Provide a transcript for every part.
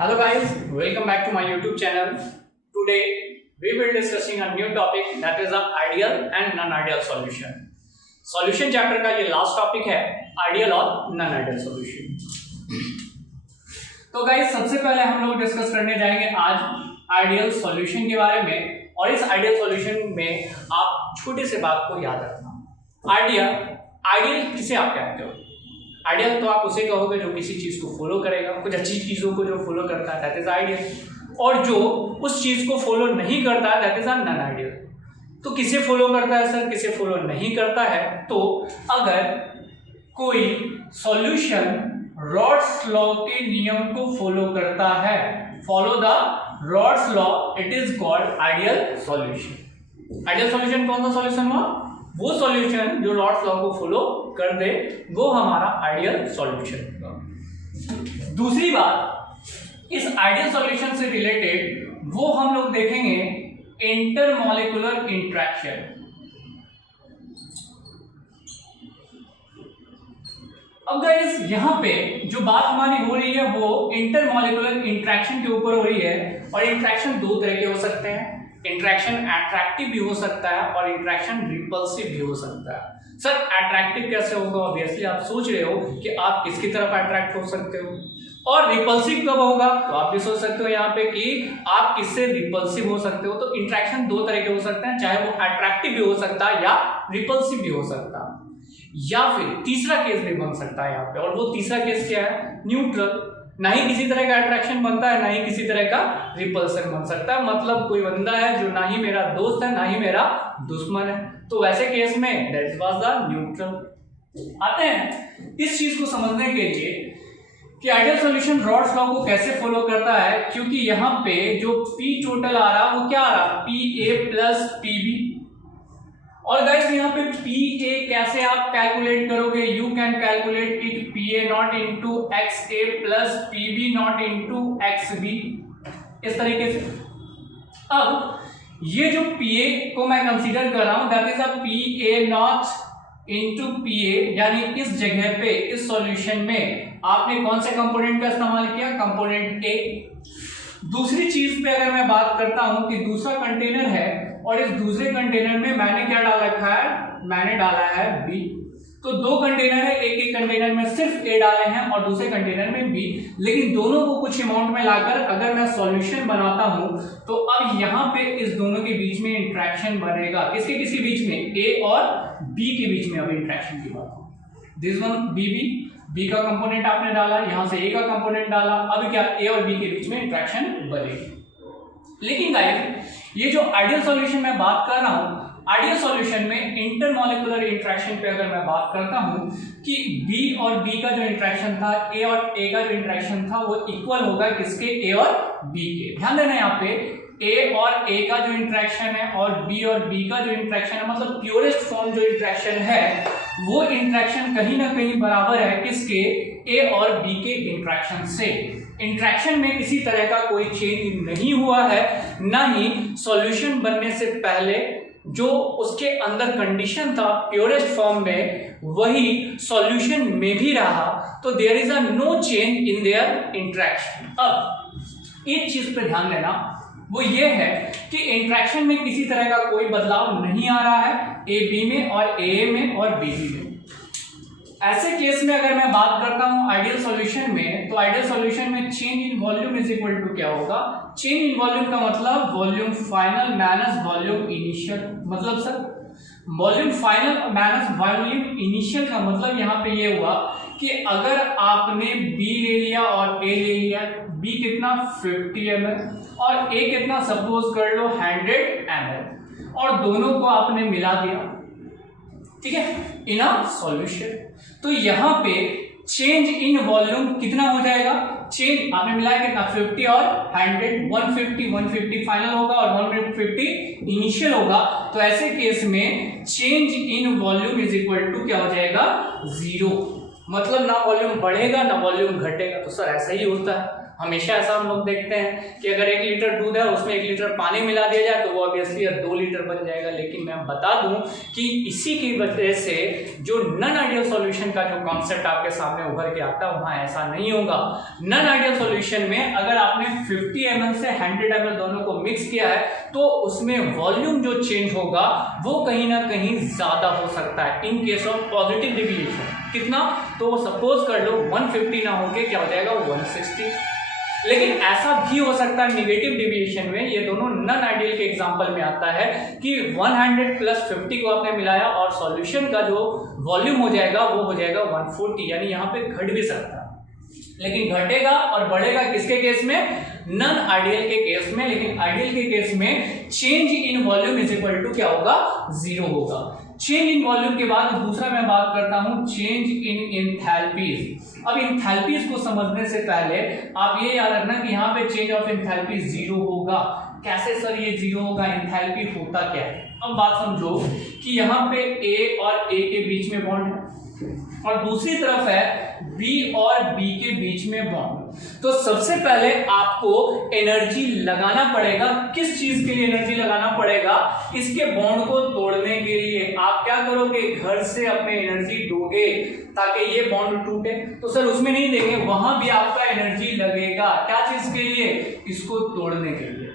Hello guys, welcome back to my YouTube channel. Today we will discussing a new topic that is the ideal and non-ideal solution. Solution chapter का ये last topic है ideal और non-ideal solution. तो guys सबसे पहले हम लोग discuss करने जाएंगे आज ideal solution के बारे में और इस ideal solution में आप छोटे से बात को याद रखना. ideal किसे आप कहते हो? आइडियल तो आप उसे कहोगे जो किसी चीज को फॉलो करेगा, कुछ अच्छी चीजों को जो फॉलो करता है दैट इज आइडियल, और जो उस चीज को फॉलो नहीं करता है दैट इज नॉन आइडियल. तो किसे फॉलो करता है सर, किसे फॉलो नहीं करता है? तो अगर कोई सॉल्यूशन रॉड्स लॉ के नियम को फॉलो करता है, follow the rods law, it is called ideal solution. Ideal solution कौन सा सॉल्यूशन हुआ? वो सॉल्यूशन जो रॉड्स लॉ को फॉलो कर दे वो हमारा आइडियल सॉल्यूशन होगा. दूसरी बात, इस आइडियल सॉल्यूशन से रिलेटेड वो हम लोग देखेंगे इंटरमॉलिक्यूलर इंटरेक्शन. अब गाइस यहाँ पे जो बात हमारी हो रही है वो इंटरमॉलिक्यूलर इंटरेक्शन के ऊपर हो रही है, और इंटरेक्शन दो तरह के हो सकते हैं. इंटरेक्शन अट्रैक्टिव भी हो सकता है और इंटरेक्शन रिपल्सिव भी हो सकता है. सर अट्रैक्टिव कैसे होगा? ऑब्वियसली आप सोच रहे हो कि आप किसकी तरफ अट्रैक्ट हो सकते हो, और रिपल्सिव कब होगा? तो आप भी सोच सकते हो यहाँ पे कि आप किससे रिपल्सिव हो सकते हो. तो इंटरेक्शन दो तरह के हो सकते हैं, चाहे वो अट्रैक्टिव भी हो सकता है या रिपल्सिव भी हो सकता है, या फिर तीसरा केस भी बन सकता है यहाँ पे. और वो तीसरा केस क्या है? न्यूट्रल. ना ही किसी तरह का अट्रैक्शन बनता है, ना ही किसी तरह का रिपल्सन बन सकता है. मतलब कोई बंदा है जो ना ही मेरा दोस्त है ना ही मेरा दुश्मन है, तो वैसे केस में दैट वाज द न्यूट्रल. आते हैं इस चीज को समझने के लिए कि आइडियल सॉल्यूशन रॉड्स लॉ को कैसे फॉलो करता है, क्योंकि यहाँ पे जो P टोटल आ रहा वो क्या आ रहा? PA plus PB. और गाइस यहाँ पे PA कैसे आप कैलकुलेट करोगे? You can calculate it PA naught into XA plus PB naught into XB, इस तरीके से. अब ये जो PA को मैं कंसीडर कर रहा हूं that is a PA naught into PA, यानी इस जगह पे इस सॉल्यूशन में आपने कौन से कंपोनेंट का इस्तेमाल किया? Component A. दूसरी चीज पे अगर मैं बात करता हूं कि दूसरा कंटेनर है और इस दूसरे कंटेनर में मैंने क्या डाल रखा है? मैंने डाला है B. तो दो कंटेनर है, एक एक कंटेनर में सिर्फ A डाले हैं और दूसरे कंटेनर में B, लेकिन दोनों को कुछ अमाउंट में लाकर अगर मैं सॉल्यूशन बनाता हूं तो अब यहाँ पे इस दोनों के बीच में इंटरेक्शन बनेगा. किसके किसके बीच में? A और B के बीच में. अब इंटरेक्शन की बात, दिस वन B का कंपोनेंट आपने डाला, यहां से A का कंपोनेंट डाला, अब क्या A और B के बीच में इंटरेक्शन बनेगी. लेकिन गाइस ये जो आइडियल सॉल्यूशन मैं बात कर रहा हूं, आइडियल सॉल्यूशन में इंटरमॉलिक्यूलर इंटरेक्शन पे अगर मैं बात करता हूं कि B और B का जो इंटरेक्शन था, A और A का जो इंटरेक्शन था वो इक्वल होगा किसके? A और B के. ध्यान देना यहाँ पे A और A का जो इंटरेक्शन है और B और B का जो इंटरेक्शन है, मतलब प्योरेस्ट फॉर्म जो इंटरेक्शन है वो इंटरेक्शन कहीं ना कहीं बराबर है किसके? A और B के इंटरेक्शन से. इंटरेक्शन में किसी तरह का कोई चेंज नहीं हुआ है, ना ही सॉल्यूशन बनने से पहले जो उसके अंदर कंडीशन था प्योरेस्ट फॉर्म में वही सॉल्यूशन में भी रहा. तो there is a no change in their interaction. अब एक चीज पे ध्यान देना, वो ये है कि इंटरेक्शन में किसी तरह का कोई बदलाव नहीं आ रहा है A B में और A में और B B में. ऐसे केस में अगर मैं बात करता हूं आइडियल सॉल्यूशन में, तो आइडियल सॉल्यूशन में change in volume is equal to क्या होगा? चेंज इन वॉल्यूम का मतलब volume final minus volume initial. मतलब sir volume final minus volume initial का मतलब यहाँ पे ये हुआ कि अगर आपने B ले लिया और A ले लिया, B कितना 50 ml और A कितना सपोज कर लो 100 ml, और दोनों को आपने मिला दिया, ठीक है, इन अ सॉल्यूशन. तो यहाँ पे चेंज इन वॉल्यूम कितना हो जाएगा? चेंज आपने मिलाया कितना? 50 और 100, 150 फाइनल होगा और 150 इनिशियल होगा. तो ऐसे केस में change in volume is equal to क्या हो जाएगा? 0. मतलब ना वॉल्यूम बढ़ेगा ना वॉल्यूम घटेगा. तो सर ऐसा ही होता है, हमेशा ऐसा हम लोग देखते हैं कि अगर 1 लीटर दूध है उसमें 1 लीटर पानी मिला दिया जाए तो वो ऑब्वियसली 2 लीटर बन जाएगा। लेकिन मैं बता दूं कि इसी की वजह से जो नन आइडियल सॉल्यूशन का जो कॉन्सेप्ट आपके सामने उभर के आता है वहां ऐसा नहीं होगा। नन आइडियल सॉल्यूशन में अगर आपने 50 ml से 100 ml दोनों को मिक्स किया है तो उसमें वॉल्यूम जो चेंज होगा वो कहीं ना कहीं ज्यादा हो सकता है in case of positive deviation. कितना? तो सपोज कर लो 150 ना होके क्या हो जाएगा 160। लेकिन ऐसा भी हो सकता है नेगेटिव डेविएशन में, ये दोनों नन आइडियल के एग्जांपल में आता है कि 100 प्लस 50 को आपने मिलाया और सॉल्यूशन का जो वॉल्यूम हो जाएगा वो हो जाएगा 140, यानी यहाँ पे घट भी सकता है। लेकिन घटेगा और बढ़ेगा किसके केस में? नन आइडियल के केस में। लेकिन आइडियल के केस में change in volume is equal to क्या होगा? 0 होगा। चेंज इन वॉल्यूम के बाद दूसरा मैं बात करता हूं चेंज इन एंथैल्पीज। अब एंथैल्पीज को समझने से पहले आप ये याद रखना कि यहाँ पे चेंज ऑफ एंथैल्पी 0 होगा। कैसे सर ये 0 होगा? एंथैल्पी होता क्या है? अब बात समझो कि यहाँ पे A और A के बीच में बॉन्ड है और दूसरी तरफ है B और B के बीच में बॉन्ड। तो सबसे पहले आपको एनर्जी लगाना पड़ेगा। किस चीज के लिए एनर्जी लगाना पड़ेगा? इसके बॉन्ड को तोड़ने के लिए। आप क्या करोगे? घर से अपने एनर्जी दोगे ताकि ये बॉन्ड टूटे। तो सर उसमें नहीं देंगे, वहां भी आपका एनर्जी लगेगा। क्या चीज के लिए? इसको तोड़ने के लिए।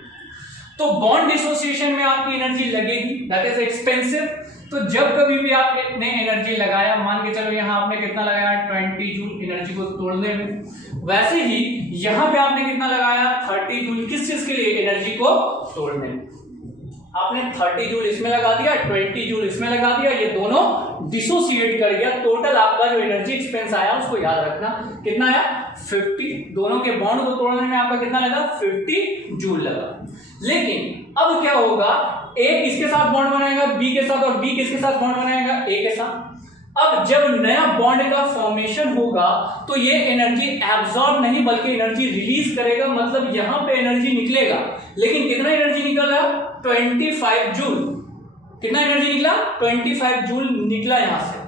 तो बॉन्ड डिसोसिएशन में आपकी एनर्जी लगेगी, दैट इज एक्सपेंसिव। तो जब कभी भी आपने एनर्जी लगाया, मान के चलो यहाँ आपने कितना लगाया 20 जूल एनर्जी को तोड़ने में, वैसे ही यहाँ पे आपने कितना लगाया 30 जूल। किस चीज के लिए? एनर्जी को तोड़ने में। आपने 30 जूल इसमें लगा दिया, 20 जूल इसमें लगा दिया, ये दोनों डिसोसिएट कर गया। टोटल आपका जो एनर्जी एक्सपेंस आया उसको याद रखना, कितना आया 50। दोनों के बॉन्ड को तोड़ने में आपका कितना लगा? 50 जूल लगा। लेकिन अब क्या होगा? A किसके साथ बॉन्ड बनाएगा? B के साथ। और B किसके साथ बॉन्ड बनाएगा? A के साथ। अब जब नया बॉन्ड का फॉर्मेशन होगा तो ये एनर्जी एब्जॉर्ब नहीं बल्कि एनर्जी रिलीज करेगा। मतलब यहां पे एनर्जी निकलेगा, लेकिन कितना एनर्जी निकल रहा? 25 जूल। कितना एनर्जी निकला? 25 जूल निकला यहां से।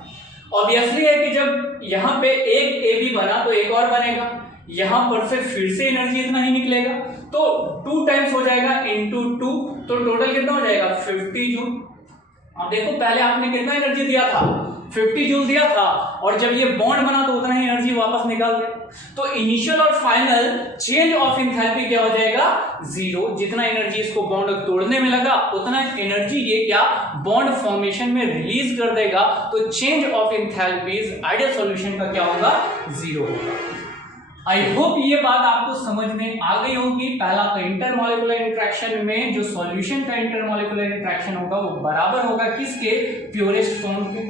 ऑब्वियसली है कि जब यहां पे एक ए बी बना तो एक और बनेगा, यहां पर से फिर से एनर्जी इतना ही निकलेगा, तो 2 टाइम्स हो जाएगा इंटू 2, तो टोटल कितना हो जाएगा 50 जूल। अब देखो पहले आपने कितना एनर्जी दिया था? 50 जूल दिया था, और जब ये बॉन्ड बना तो उतना ही एनर्जी वापस निकाल दिया। तो इनिशियल और फाइनल चेंज ऑफ एंथैल्पी क्या हो जाएगा? 0। जितना एनर्जी इसको बॉन्ड तोड़ने में लगा उतना एनर्जी ये क्या बॉन्ड फॉर्मेशन में रिलीज कर देगा। तो change of enthalpies ideal solution का क्या होगा? 0 होगा। आई होप ये बात आपको समझ में आ गई होगी। पहला तो इंटरमॉलिक्यूलर इंटरेक्शन में जो सॉल्यूशन का इंटरमॉलिक्यूलर इंटरेक्शन होगा वो बराबर होगा किसके? प्योरेस्ट फॉर्म के।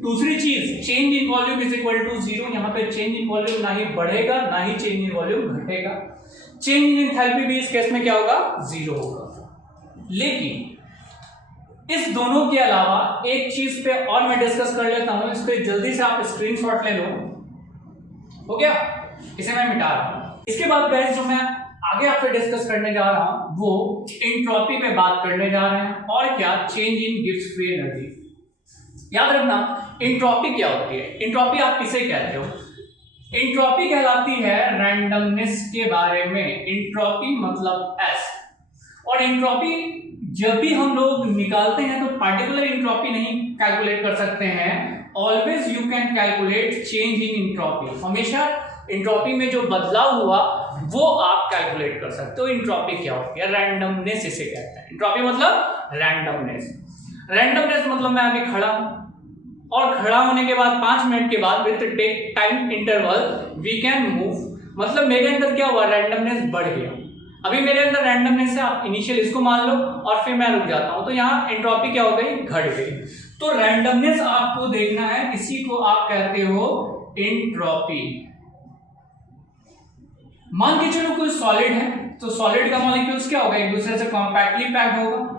दूसरी चीज change in volume is equal to 0। यहाँ पे चेंज इन वॉल्यूम ना ही बढ़ेगा ना ही चेंज इन वॉल्यूम घटेगा। चेंज इन एंथैल्पी भी इस केस में क्या होगा? 0 होगा। लेकिन इस दोनों के अलावा एक चीज पे और मैं डिस्कस कर लेता हूं, इस पे जल्दी से आप स्क्रीनशॉट ले लो। हो गया? इसे मैं मिटा रहा हूं। इसके बाद गाइस जो मैं आगे आपसे डिस्कस करने जा रहा हूं वो एंट्रोपी पे बात करने जा रहे हैं। और क्या? Change in gives free energy. याद रखना एंट्रोपी क्या होती है? एंट्रोपी आप किसे कहते हो? एंट्रोपी कहलाती है रैंडमनेस के बारे में। एंट्रोपी मतलब एस। और एंट्रोपी जब भी हम लोग निकालते हैं तो पार्टिकुलर एंट्रोपी नहीं कैलकुलेट कर सकते हैं। Always you can calculate change in entropy. हमेशा एंट्रोपी में जो बदलाव हुआ वो आप कैलकुलेट कर सकते हो। एंट्रोपी क्या होती है? रैंडमनेस इसे कहते हैं। एंट्रोपी मतलब रैंडमनेस। रैंडमनेस मतलब मैं अभी खड़ा हूं और खड़ा होने के बाद 5 मिनट के बाद with time interval we can move. मतलब मेरे अंदर क्या हुआ? रैंडमनेस बढ़ गया। अभी मेरे अंदर रैंडमनेस है, आप इनिशियल इसको मान लो और फिर मैं रुक जाता हूं, तो यहाँ एंट्रोपी क्या हो गई? घट गई। तो रैंडमनेस आपको देखना है, इसी को आप कहते हो एंट्रोपी। मान के चलो कोई सॉलिड है तो सॉलिड का मॉलिक्यूल्स क्या होगा? एक दूसरे से कॉम्पैक्टली पैक्ड होगा।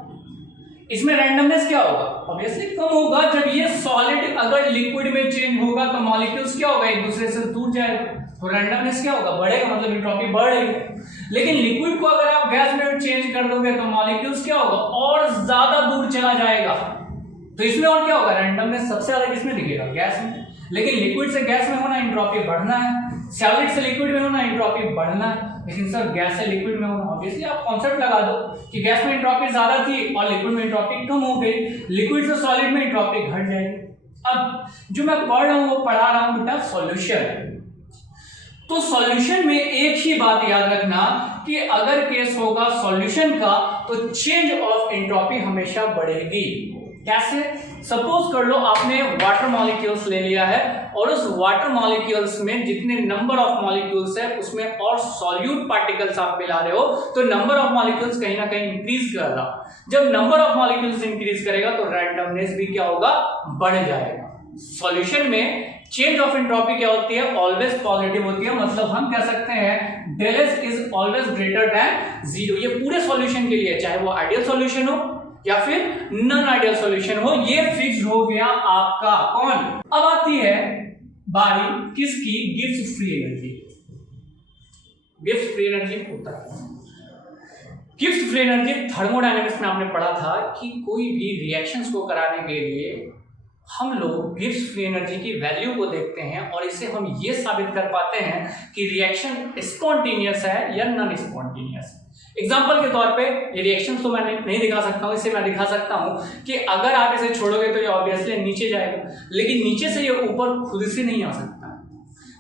इसमें रैंडमनेस क्या होगा? ऑब्वियसली कम होगा। जब ये सॉलिड अगर लिक्विड में चेंज होगा तो मॉलिक्यूल्स क्या होगा? एक दूसरे से दूर जाएगा, तो रैंडमनेस क्या होगा? बढ़ेगा, मतलब एंट्रोपी बढ़ रही है। लेकिन लिक्विड को अगर आप गैस में चेंज कर दोगे तो मॉलिक्यूल्स क्या होगा? और ज्यादा दूर चला जाएगा। तो इसमें और क्या होगा? रैंडमनेस सबसे ज्यादा किसमें दिखेगा? गैस में। लेकिन लिक्विड से गैस में होना एंट्रोपी बढ़ना है, सॉलिड से लिक्विड में होना एंट्रोपी बढ़ना है। लेकिन सर गैस से लिक्विड में होना, ऑब्वियसली आप कॉन्सेप्ट लगा दो कि गैस में एंट्रोपी ज्यादा थी और लिक्विड में एंट्रोपी कम हो गई, लिक्विड से सॉलिड में एंट्रोपी घट जाएगी। अब जो मैं पढ़ रहा हूँ वो पढ़ा रहा हूँ बेटा सॉल्यूशन। तो सॉल्यूशन में एक ही बात याद रखना कि अगर केस होगा सॉल्यूशन का तो चेंज ऑफ एंट्रोपी हमेशा बढ़ेगी। कैसे? सपोज कर लो आपने वाटर मॉलिक्यूल्स ले लिया है और उस वाटर मॉलिक्यूल्स में जितने नंबर ऑफ मॉलिक्यूल्स है उसमें और सॉल्यूट पार्टिकल्स आप मिला रहे हो तो नंबर ऑफ मॉलिक्यूल्स कहीं ना कहीं इंक्रीज कर रहा। जब नंबर ऑफ मॉलिक्यूल्स इंक्रीज करेगा तो रैंडमनेस भी क्या होगा? बढ़ जाएगा। सॉल्यूशन में चेंज ऑफ एंट्रोपी क्या होती है? ऑलवेज पॉजिटिव होती है। मतलब हम कह सकते हैं del S is always greater than zero. ये पूरे सॉल्यूशन के लिए, चाहे वो आइडियल सॉल्यूशन हो या फिर नॉन आइडियल सॉल्यूशन हो, ये फिक्स हो गया आपका। कौन? अब आती है बारी किसकी? Gibbs free energy. Gibbs free energy होता है, गिब्स फ्री एनर्जी थर्मोडायनेमिक्स में आपने पढ़ा था कि कोई भी रिएक्शंस को कराने के लिए हम लोग गिब्स फ्री एनर्जी की वैल्यू को देखते हैं और इसे हम ये साबित कर पाते हैं कि रिएक्शन स्पॉन्टेनियस है या नॉन स्पॉन्टेनियस है। एग्जांपल के तौर पे ये रिएक्शन तो मैं नहीं दिखा सकता हूँ, इसे मैं दिखा सकता हूँ कि अगर आप इसे छोड़ोगे तो ये ऑब्वियसली नीचे जाएगा, लेकिन नीचे से ये ऊपर खुद से नहीं आ सकता।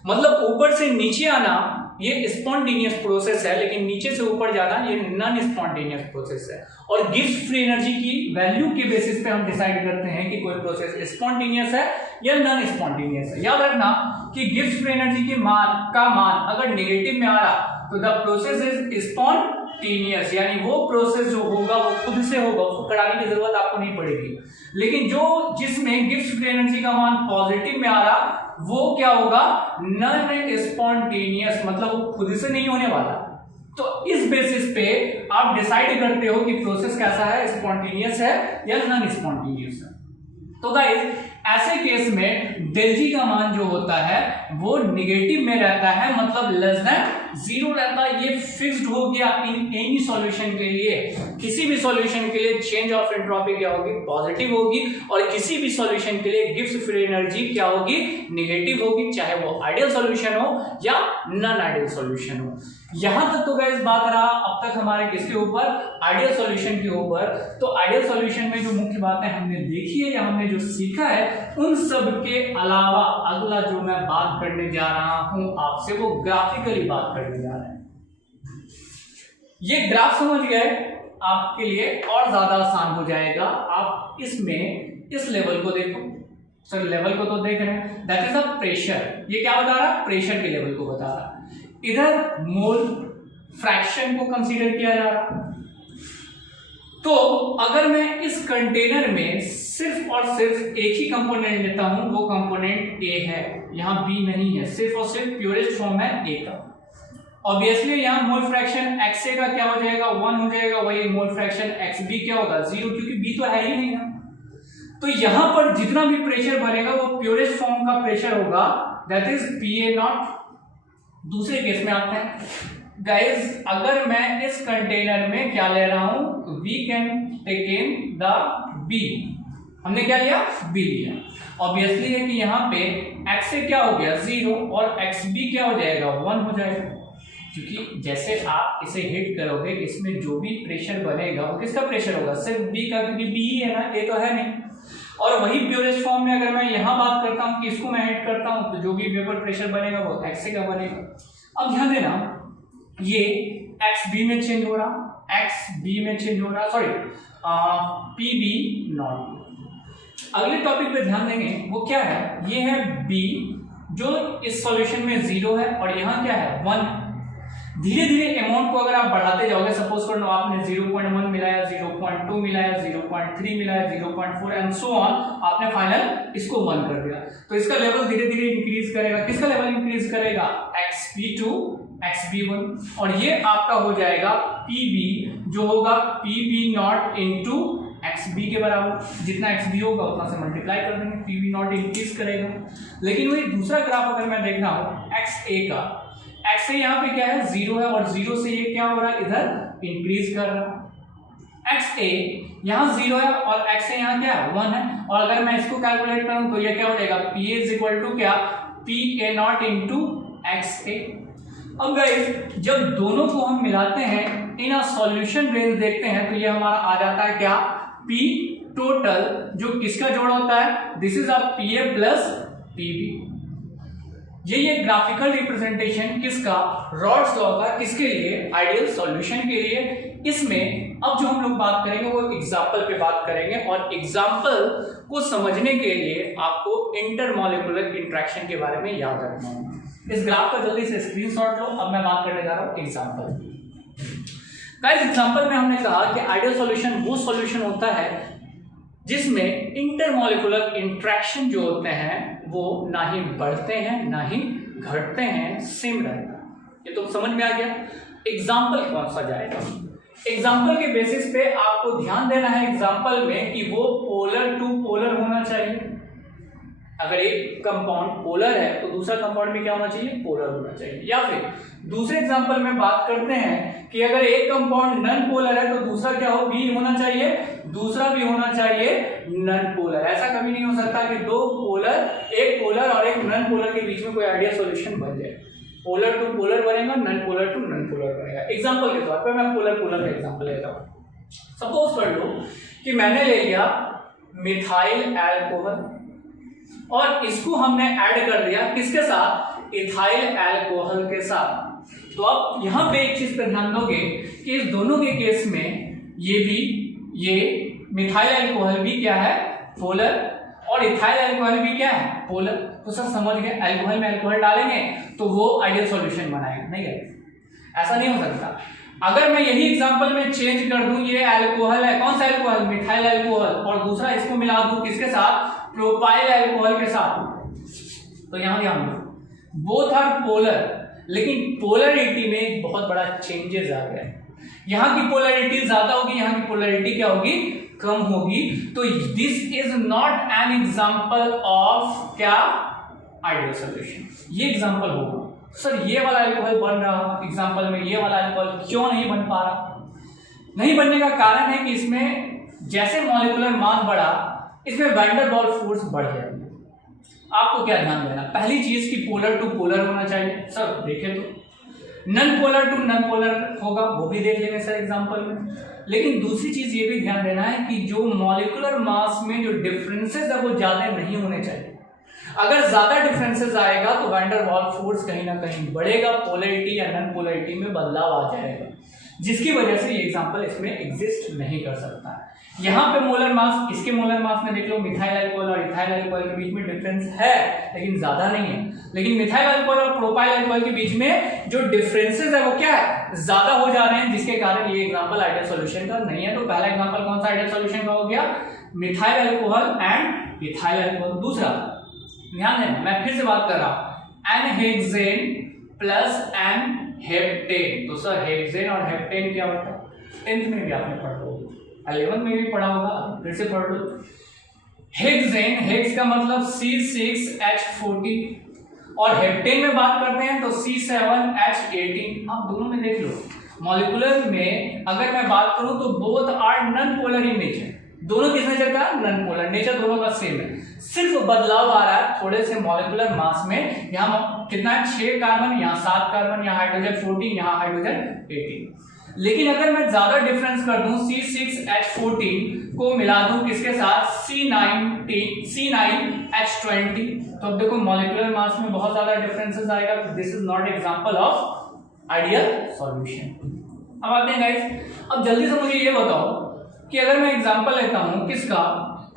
मतलब ऊपर से नीचे आना ये स्पॉन्टेनियस प्रोसेस है, लेकिन नीचे से ऊपर जाना ये नॉन स्पॉन्टेनियस प्रोसेस है। और गिब्स फ्री एनर्जी की वैल्यू के बेसिस पे हम डिसाइड करते हैं कि कोई प्रोसेस स्पॉन्टेनियस है या नॉन स्पॉन्टेनियस है। याद रखना कि गिब्स फ्री एनर्जी के मान अगर नेगेटिव में आ रहा तो द प्रोसेस इज स्पॉन्टेनियस, यानी वो प्रोसेस जो होगा वो खुद से होगा, उसको कराने की जरूरत आपको नहीं पड़ेगी। लेकिन जिसमें गिब्स फ्री एनर्जी का मान पॉजिटिव में आ रहा वो क्या होगा? नॉन स्पॉन्टेनियस, मतलब वो खुद से नहीं होने वाला। तो इस बेसिस पे आप डिसाइड करते हो कि प्रोसेस कैसा है, स्पॉन्टेनियस है या नॉन स्पॉन्टेनियस है। तो गाइस ऐसे केस में डेल जी का मान जो होता है वो नेगेटिव में रहता है, मतलब लेस देन जीरो रहता है। ये फिक्स्ड हो गया इन एनी सॉल्यूशन के लिए। किसी भी सॉल्यूशन के लिए चेंज ऑफ एंट्रोपी क्या होगी? पॉजिटिव होगी। और किसी भी सॉल्यूशन के लिए गिब्स फ्री एनर्जी क्या होगी? नेगेटिव होगी, चाहे वो आइडियल सॉल्यूशन हो या नॉन आइडियल सॉल्यूशन हो। यहां तक तो गाइस बात रहा अब तक हमारे किसके ऊपर? आइडियल सॉल्यूशन के ऊपर। तो आइडियल सॉल्यूशन में जो मुख्य बातें हमने देखी है या हमने जो सीखा है उन सब के अलावा अगला जो मैं बात करने जा रहा हूं आपसे वो ग्राफिकली बात करने जा रहा है। ये ग्राफ समझ गए आपके लिए और ज्यादा आसान हो जाएगा। आप इसमें इस लेवल को देखो, सर लेवल को तो देख रहे हैं, दैट इज अ प्रेशर। ये क्या बता रहा है? प्रेशर के लेवल को बता रहा है। इधर मोल फ्रैक्शन को कंसीडर किया जा रहा। तो अगर मैं इस कंटेनर में सिर्फ और सिर्फ एक ही कंपोनेंट लेता हूं, वो कंपोनेंट ए है, यहां बी नहीं है, सिर्फ और सिर्फ प्योरेस्ट फॉर्म है ए का। ऑब्वियसली यहां मोल फ्रैक्शन एक्स ए का क्या हो जाएगा? 1 हो जाएगा। वही मोल फ्रैक्शन एक्स बी क्या होगा? 0, क्योंकि बी तो है ही नहीं है। तो यहां पर जितना भी प्रेशर बनेगा वो प्योरेस्ट फॉर्म का प्रेशर होगा, that is P A not. दूसरे केस में आते हैं गाइस, अगर मैं इस कंटेनर में क्या ले रहा हूं, we can take in the B. हमने क्या लिया? बी लिया। ऑब्वियसली है कि यहाँ पे एक्स से क्या हो गया? 0 और एक्स बी क्या हो जाएगा? 1 हो जाएगा। क्योंकि जैसे आप इसे हिट करोगे इसमें जो भी प्रेशर बनेगा वो किसका प्रेशर होगा? सिर्फ बी का, क्योंकि बी ही है ना, ए तो है नहीं। और वही प्योरेस्ट फॉर्म में अगर मैं यहाँ बात करता हूँ कि इसको मैं हिट करता हूँ तो जो भी वेपर प्रेशर बनेगा वो एक्स का बनेगा। अब ध्यान देना ये एक्स बी में चेंज हो रहा, एक्स बी में चेंज हो रहा, सॉरी पी बी नॉट। अगले टॉपिक पे ध्यान देंगे वो क्या है? ये है बी जो इस सॉल्यूशन में 0 है और यहाँ क्या है? 1 है। धीरे धीरे अमाउंट को अगर आप बढ़ाते जाओगे, सपोज कर लो आपने 0.1 मिलाया, 0.2 मिलाया, 0.3 मिलाया, 0.4 एंड सो ऑन, आपने फाइनल इसको 1 कर दिया। तो इसका लेवल धीरे धीरे इंक्रीज करेगा। किसका लेवल इंक्रीज करेगा? XB2 XB1। और ये आपका हो जाएगा PB जो होगा PB नॉट इंटू XB के बराबर। जितना XB होगा उतना से मल्टीप्लाई कर देंगे, PB नॉट इंक्रीज करेगा। लेकिन वही दूसरा ग्राफ अगर मैं देख रहा हूँ XA का, एक्स यहाँ पे क्या है? 0 है और 0 से ये क्या हो रहा है? इधर इंक्रीज कर रहा है। एक्स ए यहाँ 0 है और एक्स ए यहाँ क्या है? 1 है। और अगर मैं इसको कैलकुलेट करूं तो ये क्या हो जाएगा? P A is equal to क्या? P A not into X A. अब गाइस जब दोनों को हम मिलाते हैं इन सॉल्यूशन रेंज देखते हैं तो ये हमारा आ जाता है क्या, P टोटल, जो किसका जोड़ होता है, this is a PA plus PB। ये ग्राफिकल रिप्रेजेंटेशन किसका, रॉड्स लॉ का, किसके लिए, आइडियल सॉल्यूशन के लिए। इसमें अब जो हम लोग बात करेंगे वो एग्जांपल पे बात करेंगे, और एग्जांपल को समझने के लिए आपको इंटरमॉलिक्यूलर इंटरेक्शन के बारे में याद रखना होगा। इस ग्राफ का जल्दी से स्क्रीनशॉट लो। अब मैं बात करने जा रहा हूँ एग्जांपल। गाइस एग्जांपल में हमने कहा कि आइडियल सॉल्यूशन वो सॉल्यूशन होता है जिसमें इंटरमॉलिक्यूलर इंटरेक्शन जो होते हैं वो ना ही बढ़ते हैं ना ही घटते हैं, सेम रहेगा। ये तो समझ में आ गया। एग्जांपल कौन सा जाएगा, एग्जांपल के बेसिस पे आपको ध्यान देना है एग्जांपल में कि वो पोलर टू पोलर होना चाहिए। अगर एक कंपाउंड पोलर है तो दूसरा कंपाउंड भी क्या होना चाहिए, पोलर होना चाहिए। या फिर दूसरे एग्जांपल में बात करते हैं कि अगर एक कंपाउंड नन पोलर है तो दूसरा क्या हो, भी होना चाहिए, दूसरा भी होना चाहिए नन पोलर। ऐसा कभी नहीं हो सकता कि दो पोलर, एक पोलर और एक नन पोलर के बीच में कोई आइडियल सॉल्यूशन बन जाए। पोलर टू पोलर बनेगा, non polar to non polar बनेगा। एग्जांपल के तौर पर मैं पोलर पोलर का एग्जांपल लेता हूँ। सपोज कर लो कि मैंने ले लिया मिथाइल एल्कोहल और इसको हमने ऐड कर दिया किसके साथ, इथाइल एल्कोहल के साथ। तो अब यहां पे एक चीज पर ध्यान दोगे कि इस दोनों के केस में ये मिथाइल एल्कोहल भी क्या है, पोलर, और इथाइल एल्कोहल भी क्या है, पोलर। तो सर समझ गए, एल्कोहल में एल्कोहल डालेंगे तो वो आइडियल सॉल्यूशन बनाएगा, नहीं है, ऐसा नहीं हो सकता। अगर मैं यही एग्जांपल में चेंज कर दूं, ये एल्कोहल है, कौन सा एल्कोहल, मिथाइल एल्कोहल, और दूसरा इसको मिला दूं किसके साथ, प्रोपाइल एल्कोहल के साथ, तो यहां ध्यान दो बोथ आर पोलर, लेकिन पोलरिटी में एक बहुत बड़ा चेंजेस आ गया। यहां की पोलरिटी ज्यादा होगी, यहां की पोलरिटी क्या होगी, कम होगी। तो this is not an example of क्या, आइडियल सॉल्यूशन। ये एग्जांपल होगा सर ये वाला एल्कोहल बन रहा एग्जांपल में, ये वाला एल्कोहल क्यों नहीं बन पा रहा। नहीं बनने का कारण है कि इसमें जैसे मॉलिक्यूलर मास बढ़ा, इसमें वैन डर वाल्स फोर्स बढ़ जाएगी। आपको क्या ध्यान देना, पहली चीज कि पोलर टू पोलर होना चाहिए। सर देखें तो non polar to non polar होगा, वो भी देख लेंगे सर एग्जांपल में। लेकिन दूसरी चीज ये भी ध्यान देना है कि जो मॉलिक्यूलर मास में जो डिफरेंसेस है वो ज्यादा नहीं होने चाहिए। अगर ज्यादा डिफरेंसेस आएगा तो वैन डर वाल्स फोर्स कहीं ना कहीं बढ़ेगा, पोलरिटी या नन पोलरिटी में बदलाव आ जाएगा, जिसकी वजह से ये एग्जांपल इसमें एग्जिस्ट नहीं कर सकता है। यहाँ पे मोलर मास, इसके मोलर मास में देख लो मिथाइल अल्कोहल और इथाइल अल्कोहल के बीच में डिफरेंस है लेकिन ज्यादा नहीं है। लेकिन मिथाइल अल्कोहल और प्रोपाइल अल्कोहल के बीच में जो डिफरेंसेस है वो क्या है, ज्यादा हो जा रहे हैं, जिसके कारण ये एग्जांपल आइडियल सॉल्यूशन का नहीं है। तो पहला एग्जांपल कौन सा आइडियल सॉल्यूशन का हो गया, methyl alcohol and ethyl alcohol. दूसरा ध्यान देना, मैं फिर से बात कर रहा हूं, एनहेक्सेन प्लस एन हेप्टेन। तो सर हेक्सेन और हेप्टेन क्या होता है, 10th में भी आपने पढ़ा होगा, 11th में भी पढ़ा होगा, फिर से पढ़ लो। हेक्सेन, हेक्स का मतलब C6H14, और हेप्टेन में बात करते हैं तो C7H18। आप दोनों में देख लो, मॉलिक्यूलर में अगर मैं बात करूं तो both are non polar in nature. दोनों किस नेचर का, नन पोलर, नेचर दोनों का सेम है, सिर्फ बदलाव आ रहा है थोड़े से मॉलिक्यूलर मास में। यहाँ कितना है, 6 कार्बन, यहाँ 7 कार्बन, यहाँ हाइड्रोजन 14, यहाँ हाइड्रोजन 18। लेकिन अगर मैं ज्यादा डिफरेंस कर दूं, C6H14 को मिला दूं किसके साथ, C9H20, तो अब देखो मॉलिक्यूलर मास में बहुत ज्यादा डिफरेंसेस आएगा। This is not example of ideal solution. अब आते हैं गाइस, अब जल्दी से मुझे ये बताओ कि अगर मैं एग्जांपल लेता हूं किसका,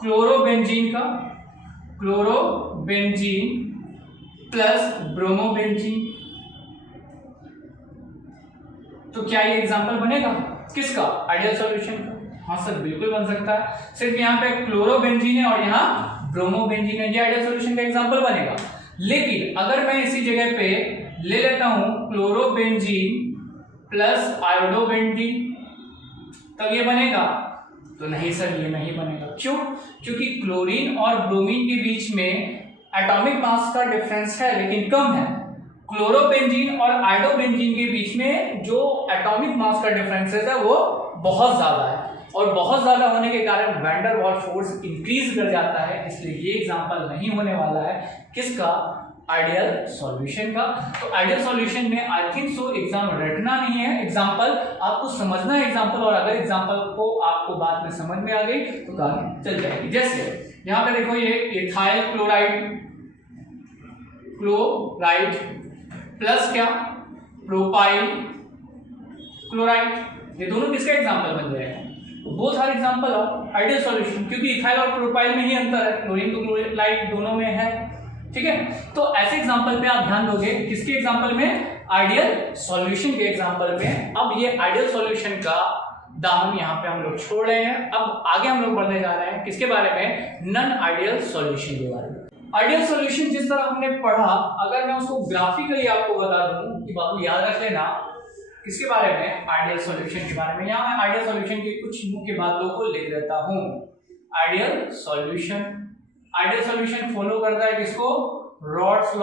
क्लोरोबेंजीन का, क्लोरोबेंजीन प्लस ब्रोमोबेंजीन, तो क्या ये एग्जांपल बनेगा किसका, आइडियल सॉल्यूशन का। हाँ सर बिल्कुल बन सकता है, सिर्फ यहाँ पे क्लोरोबेंजीन है और यहाँ ब्रोमोबेंजीन है, ये आइडियल सॉल्यूशन का एग्जांपल बनेगा। लेकिन अगर मैं इसी जगह पे ले लेता हूं क्लोरोबेंजीन प्लस आयोडोबेंजीन, तब ये बनेगा, तो नहीं सर ये नहीं बनेगा। क्यों, क्योंकि क्लोरीन और ब्रोमीन के बीच में एटॉमिक मास का डिफरेंस है लेकिन कम है। क्लोरोबेंजीन और आयोडोबेंजीन के बीच में जो एटॉमिक मास का डिफरेंस है वो बहुत ज्यादा है। और बहुत ज़्यादा होने के कारण van der Waals force increase कर जाता है, इसलिए ये एग्जाम्पल नहीं होने वाला है किसका, आइडियल सॉल्यूशन का। तो आइडियल सॉल्यूशन में आई थिंक सो एग्जाम रटना नहीं है, एग्जाम्पल आपको समझना है एग्जाम्पल, और अगर एग्जाम्पल को आपको बाद में समझ में आ गई तो काम चल जाएगी। जैसे यहाँ पे देखो ये इथाइल क्लोराइड प्लस क्या, प्रोपाइल क्लोराइड, ये दोनों किसका एग्जाम्पल बन जाएगा, बहुत सारे एग्जाम्पल ऑफ आइडियल सॉल्यूशन, क्योंकि इथाइल और प्रोपाइल में ही अंतर है, क्लोरीन तो क्लोराइड दोनों में है, ठीक है। तो ऐसे एग्जाम्पल पे आप ध्यान दोगे, किसके एग्जाम्पल में, आइडियल सॉल्यूशन के एग्जाम्पल में। अब ये आइडियल सॉल्यूशन का दामन यहाँ पे हम लोग छोड़ रहे हैं, अब आगे हम लोग बढ़ने जा रहे हैं किसके बारे में, नॉन आइडियल सॉल्यूशन के बारे में। आइडियल सॉल्यूशन जिस तरह हमने पढ़ा, अगर मैं उसको ग्राफिकली आपको बता दूं कि बाबू याद रख लेना किसके बारे में, आइडियल सॉल्यूशन के बारे में। यहाँ मैं आइडियल सॉल्यूशन की कुछ मुख्य बातों को लिख देता हूँ। आइडियल सॉल्यूशन फॉलो करता है किसको, रॉड्स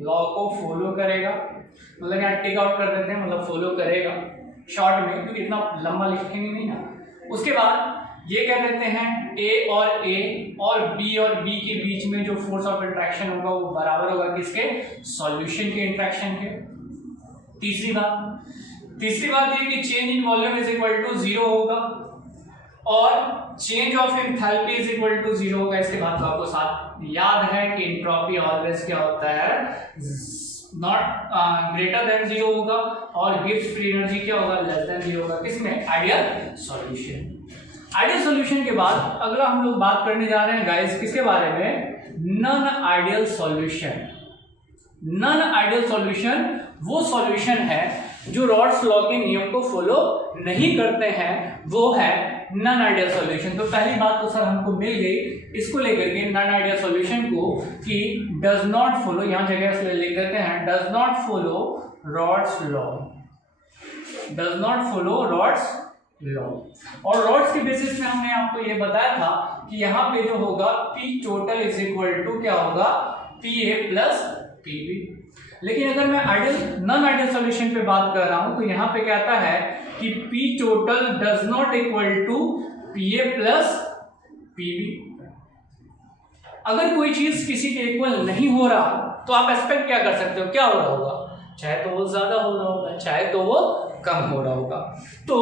लॉ को फॉलो करेगा, मतलब यहाँ टेक आउट कर देते हैं, मतलब फॉलो करेगा शॉर्ट में, क्योंकि इतना लंबा लिखेंगे नहीं ना। उसके बाद ये कह देते हैं ए और बी के बीच में जो फोर्स ऑफ इंट्रैक्शन होगा वो बराबर होगा किसके, सॉल्यूशन के इंट्रैक्शन के। तीसरी बात ये कि change in volume is equal to 0 होगा और change of enthalpy is equal to 0 होगा। इसके बाद तो आपको साथ याद है कि एंट्रोपी ऑलवेज क्या होता है, नॉट ग्रेटर देन 0 होगा, और गिब्स फ्री एनर्जी क्या होगा, लेस देन 0 होगा। किसमें, आइडियल सॉल्यूशन। आइडियल सॉल्यूशन के बाद अगला हम लोग बात करने जा रहे हैं गाइस किसके बारे में, non ideal solution. Non ideal solution वो सॉल्यूशन है जो रॉड्स लॉ के नियम को फॉलो नहीं करते हैं, वो है नॉन आइडियल सॉल्यूशन। तो पहली बात तो सर हमको मिल गई इसको लेकर के नॉन आइडियल सॉल्यूशन को, कि डज नॉट फॉलो, यहाँ जगह लिख देते हैं, does not follow rods law, does not follow rods law. और रॉड्स के बेसिस में हमने आपको ये बताया था कि यहाँ पे जो होगा P total is equal to क्या होगा, PA प्लस PB। लेकिन अगर मैं नॉन आइडियल सॉल्यूशन पे बात कर रहा हूं तो यहाँ पे कहता है कि P total does not equal to PA plus PB। अगर कोई चीज किसी के इक्वल नहीं हो रहा तो आप एक्सपेक्ट क्या कर सकते हो, क्या हो रहा होगा, चाहे तो वो ज्यादा हो रहा होगा, चाहे तो वो कम हो रहा होगा। तो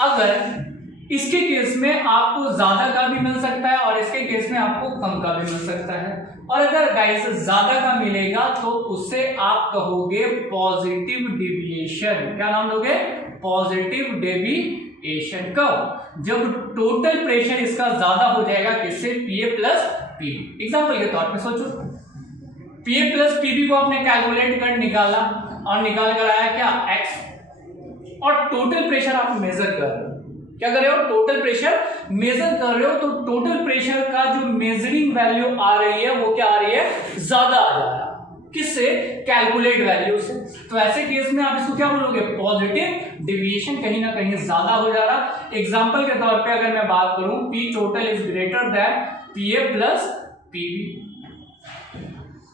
अगर इसके केस में आपको ज्यादा का भी मिल सकता है और इसके केस में आपको कम का भी मिल सकता है, और अगर गाइस ज्यादा का मिलेगा तो उससे आप कहोगे पॉजिटिव डेविएशन। क्या नाम दोगे, पॉजिटिव डेविएशन। कब, जब टोटल प्रेशर इसका ज्यादा हो जाएगा किससे, PA प्लस PB। एग्जाम्पल के तौर पे सोचो, PA प्लस PB को आपने कैलकुलेट कर निकाला और निकाल कर आया क्या, X, और टोटल प्रेशर आप मेजर कर रहे हो, क्या कर रहे हो, टोटल प्रेशर मेजर कर रहे हो, तो टोटल प्रेशर का जो मेजरिंग वैल्यू आ रही है वो क्या आ रही है, ज्यादा आ जा रहा है, किससे, कैलकुलेट वैल्यू से। तो ऐसे केस में आप इसको क्या बोलोगे, पॉजिटिव डेविएशन, कहीं ना कहीं ज्यादा हो जा रहा। एग्जांपल के तौर पे अगर मैं बात करूं, P total is greater than PA plus PB।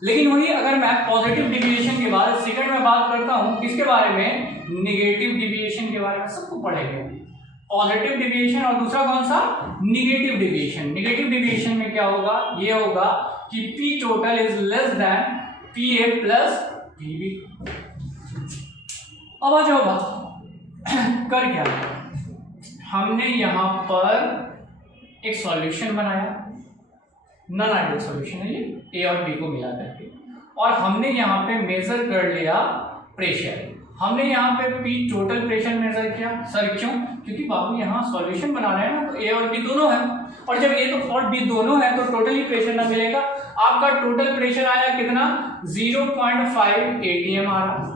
लेकिन वही अगर मैं पॉजिटिव डिविएशन के बाद सेकंड में बात करता हूं किसके बारे में, नेगेटिव डिविएशन के बारे में, सबको पढ़ेंगे। पॉजिटिव डिविएशन और दूसरा कौन सा, नेगेटिव डिविएशन। नेगेटिव डिविएशन में क्या होगा, ये होगा कि P total is less than PA plus PB। अब आ जाओ बात कर क्या, हमने यहां पर एक सॉल्यूशन बनाया, नॉन आइडियल सॉल्यूशन है ये, A और B को मिला करके, और हमने यहाँ पे मेजर कर लिया प्रेशर। हमने यहाँ पे P टोटल प्रेशर मेजर किया। सर क्यों, क्योंकि बाबू यहाँ सॉल्यूशन बना रहे हैं ना, तो A और B दोनों है, और जब A तो और B दोनों है तो टोटली प्रेशर ना मिलेगा। आपका टोटल प्रेशर आया कितना, 0.5 atm आ रहा।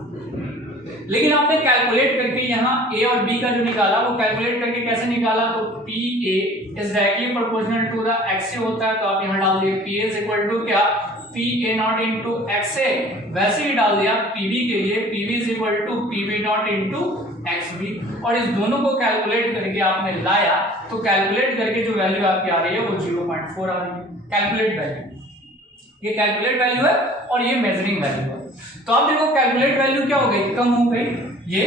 लेकिन आपने कैलकुलेट करके यहाँ A और B का जो निकाला वो कैलकुलेट करके कैसे निकाला, तो PA is directly proportional to the XA होता है, तो आप यहाँ डाल दिए PA इज इक्वल टू क्या, PA नॉट इंटू XA। वैसे ही डाल दिया PB के लिए, PB is equal to PB naught into XB, और इस दोनों को कैलकुलेट करके आपने लाया, तो कैलकुलेट करके जो वैल्यू आपकी आ रही है वो 0.4 आ रही है, कैलकुलेट वैल्यू। ये कैलकुलेट वैल्यू है और ये मेजरिंग वैल्यू है। तो आप देखो कैलकुलेट वैल्यू क्या हो गई, कम हो गई, ये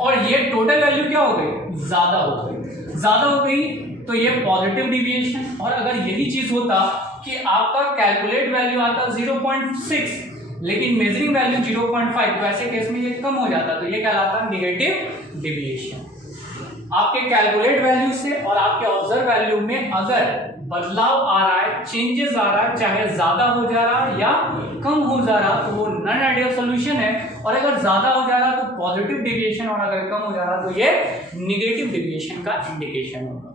और ये टोटल वैल्यू क्या हो गई, ज्यादा हो गई। ज्यादा हो गई तो ये पॉजिटिव डिविएशन। और अगर यही चीज होता कि आपका कैलकुलेट वैल्यू आता 0.6 लेकिन मेजरिंग वैल्यू 0.5, तो ऐसे केस में ये कम हो जाता, तो ये कहलाता नेगेटिव डिविएशन। आपके कैलकुलेट वैल्यू से और आपके ऑब्जर्व वैल्यू में अगर बदलाव आ रहा है, चेंजेस आ रहा है, चाहे ज्यादा हो जा रहा है या कम हो जा रहा, तो वो नॉन आइडियल सॉल्यूशन है। और अगर ज्यादा हो जा रहा तो पॉजिटिव डिविएशन, और अगर कम हो जा रहा तो ये निगेटिव डिविएशन का इंडिकेशन होगा।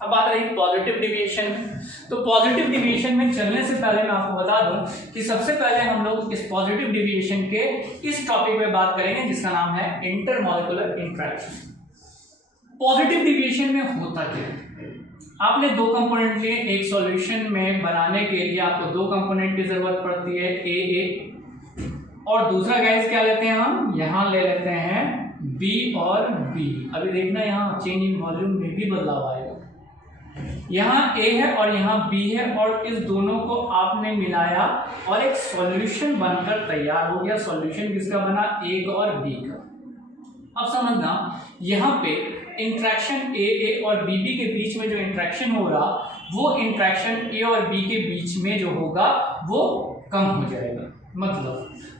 अब बात रही पॉजिटिव डिविएशन में, तो पॉजिटिव डिविएशन में चलने से पहले मैं आपको बता दूं कि सबसे पहले हम लोग इस पॉजिटिव डिविएशन के इस टॉपिक पे बात करेंगे जिसका नाम है इंटरमॉलिक्यूलर इंटरेक्शन। पॉजिटिव डिविएशन में होता क्या है, आपने दो कंपोनेंट लिए, एक सॉल्यूशन में बनाने के लिए आपको दो कंपोनेंट की जरूरत पड़ती है, ए और दूसरा गैस क्या लेते हैं हम, यहां ले लेते हैं बी और बी। अभी देखना यहाँ चेंज इन वॉल्यूम में भी बदलाव आएगा। यहाँ ए है और यहाँ बी है और इस दोनों को आपने मिलाया और एक सॉल्यूशन बनकर तैयार हो गया। सॉल्यूशन किसका बना, ए और बी का। अब समझना यहाँ पे इंट्रैक्शन ए और बी के बीच में जो इंट्रैक्शन हो रहा, वो इंट्रैक्शन ए और बी के बीच में जो होगा वो कम हो जाएगा।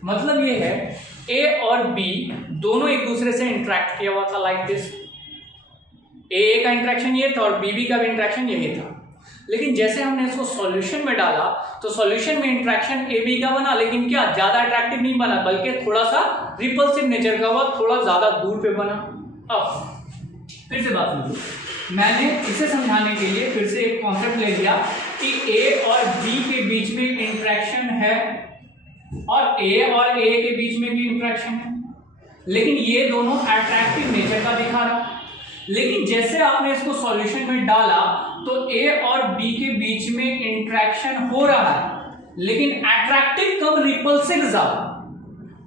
मतलब ये है ए और बी दोनों एक दूसरे से इंट्रैक्ट किया हुआ था लाइक दिस। ए का इंट्रैक्शन ये था और बी का भी इंट्रैक्शन यही था, लेकिन जैसे हमने इसको सॉल्यूशन में डाला तो सॉल्यूशन में इंट्रैक्शन ए बी का बना, लेकिन क्या ज्यादा अट्रैक्टिव नहीं बना, बल्कि थोड़ा सा रिपल्सिव नेचर का हुआ, थोड़ा ज्यादा दूर पे बना। अब फिर से बात सुनो, मैंने इसे समझाने के लिए फिर से एक कॉन्सेप्ट ले लिया कि ए और बी के बीच में इंट्रैक्शन है और ए के बीच में भी इंट्रैक्शन है, लेकिन ये दोनों अट्रैक्टिव नेचर का दिखा रहा। लेकिन जैसे आपने इसको सॉल्यूशन में डाला तो ए और बी के बीच में इंट्रैक्शन हो रहा है, लेकिन अट्रैक्टिव कम रिपल्सिव ज्यादा,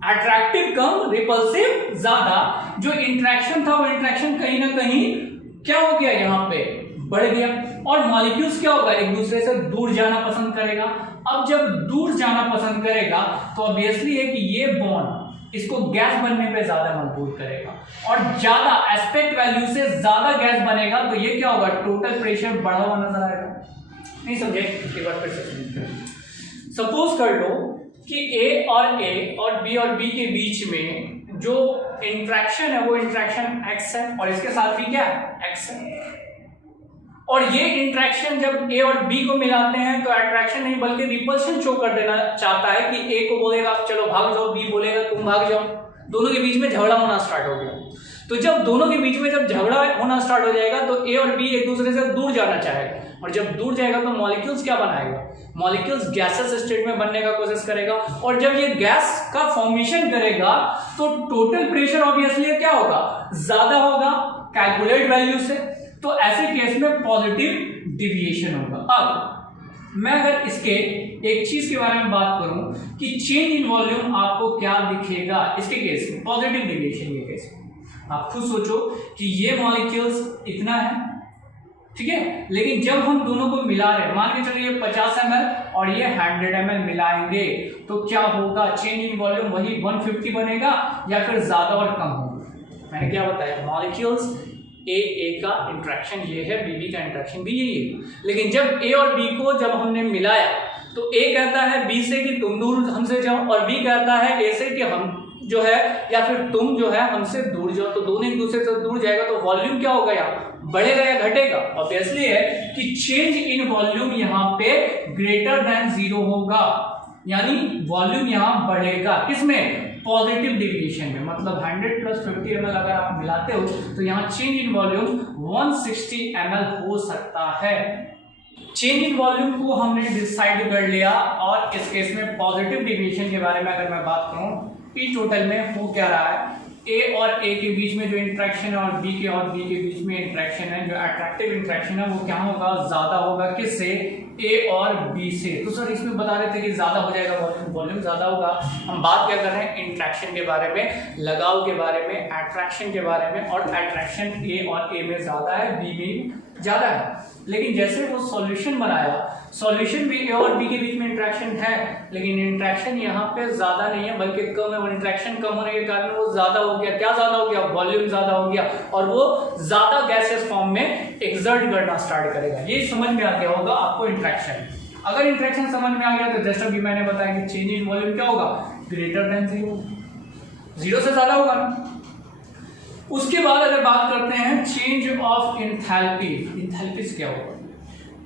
अट्रैक्टिव कम रिपल्सिव ज्यादा। जो इंट्रैक्शन था वो इंट्रैक्शन कहीं ना कहीं क्या हो गया, यहाँ पे बढ़ गया। और मॉलिक्यूल्स क्या होगा, एक दूसरे से दूर जाना पसंद करेगा। अब जब दूर जाना पसंद करेगा तो ऑब्वियसली है कि ये बॉन्ड इसको गैस बनने पे ज्यादा मजबूत करेगा, और ज्यादा एस्पेक्ट वैल्यू से ज्यादा गैस बनेगा तो ये क्या होगा, टोटल प्रेशर बढ़ा हुआ नजर आएगा। नहीं समझे, एक बार फिर से सपोज कर लो कि ए और बी के बीच में जो इंट्रैक्शन है वो इंट्रैक्शन एक्स है और इसके साथ भी क्या एक्स है, और ये इंट्रैक्शन जब ए और बी को मिलाते हैं तो अट्रैक्शन नहीं बल्कि रिपल्शन शो कर देना चाहता है कि ए को बोलेगा चलो भाग जाओ, बी बोलेगा तुम भाग जाओ, दोनों के बीच में झगड़ा होना स्टार्ट हो गया। तो जब दोनों के बीच में जब झगड़ा होना स्टार्ट हो जाएगा तो ए और बी एक दूसरे से दूर जाना चाहेगा, और जब दूर जाएगा तो मॉलिक्यूल्स क्या बनाएगा, मॉलिक्यूल्स गैसेस स्टेट में बनने का कोशिश करेगा, और जब ये गैस का फॉर्मेशन करेगा तो टोटल प्रेशर ऑब्वियसली क्या होगा, ज्यादा होगा कैलकुलेट वैल्यू से। तो ऐसे केस में पॉजिटिव डिविएशन होगा। अब मैं अगर इसके एक चीज के बारे में बात करूं कि चेंज इन वॉल्यूम आपको क्या दिखेगा इसके केस में, पॉजिटिव डिविएशन के केस में, आप खुद सोचो कि ये मॉलिक्यूल्स इतना है, ठीक है, लेकिन जब हम दोनों को मिला रहे हैं, मान के चलो ये 50 ml और ये 100 ml मिलाएंगे तो क्या होगा, चेंज इन वॉल्यूम वही 150 बनेगा या फिर ज्यादा और कम होगा। मैंने क्या बताया, मॉलिक्यूल्स ए का इंट्रैक्शन ये है, बी का इंट्रैक्शन भी यही है, लेकिन जब ए और बी को जब हमने मिलाया तो ए कहता है बी से कि तुम दूर हमसे जाओ, और बी कहता है ए से कि हम जो है या फिर तुम जो है हमसे दूर जाओ, तो दोनों एक दूसरे से दूर जाएगा तो वॉल्यूम क्या होगा, यहाँ बढ़ेगा या घटेगा, ऑब्वियसली है कि चेंज इन वॉल्यूम यहाँ पे ग्रेटर देन 0 होगा, यानी वॉल्यूम यहाँ बढ़ेगा किसमें, पॉजिटिव डिविएशन में। मतलब 100 + 50 ml अगर आप मिलाते हो तो यहाँ चेंज इन वॉल्यूम 160 ml हो सकता है। चेंज इन वॉल्यूम को हमने डिसाइड कर लिया, और इस केस में पॉजिटिव डिविएशन के बारे में अगर मैं बात करूं, पी टोटल में हो क्या रहा है, ए और ए के बीच में जो इंट्रैक्शन है और बी के बीच में इंट्रैक्शन है, जो अट्रैक्टिव इंट्रैक्शन है वो क्या होगा, ज्यादा होगा, किससे, ए और बी से। तो सर इसमें बता रहे थे कि ज्यादा हो जाएगा वॉल्यूम ज्यादा होगा। हम बात क्या कर रहे हैं, इंट्रैक्शन के बारे में, लगाव के बारे में, अट्रैक्शन के बारे में, और अट्रैक्शन ए और ए में ज्यादा है, बी में ज्यादा है, लेकिन जैसे वो सॉल्यूशन बनाया, सॉल्यूशन भी ए और बी के बीच में इंट्रैक्शन है, लेकिन इंट्रैक्शन यहाँ पे ज्यादा नहीं है बल्कि कम है। वो इंट्रैक्शन कम होने के कारण वो ज्यादा हो गया। क्या ज्यादा हो गया? वॉल्यूम ज्यादा हो गया और वो ज्यादा गैसियस फॉर्म में एक्सर्ट करना स्टार्ट करेगा। ये समझ में आ गया होगा आपको इंट्रैक्शन। अगर इंट्रैक्शन समझ में आ गया तो जस्ट अभी मैंने बताया कि चेंज इन वॉल्यूम क्या होगा? ग्रेटर देन 0, 0 से ज्यादा होगा ना। उसके बाद अगर बात करते हैं चेंज ऑफ इंथैल्पी, इंथैल्पीज क्या होगा?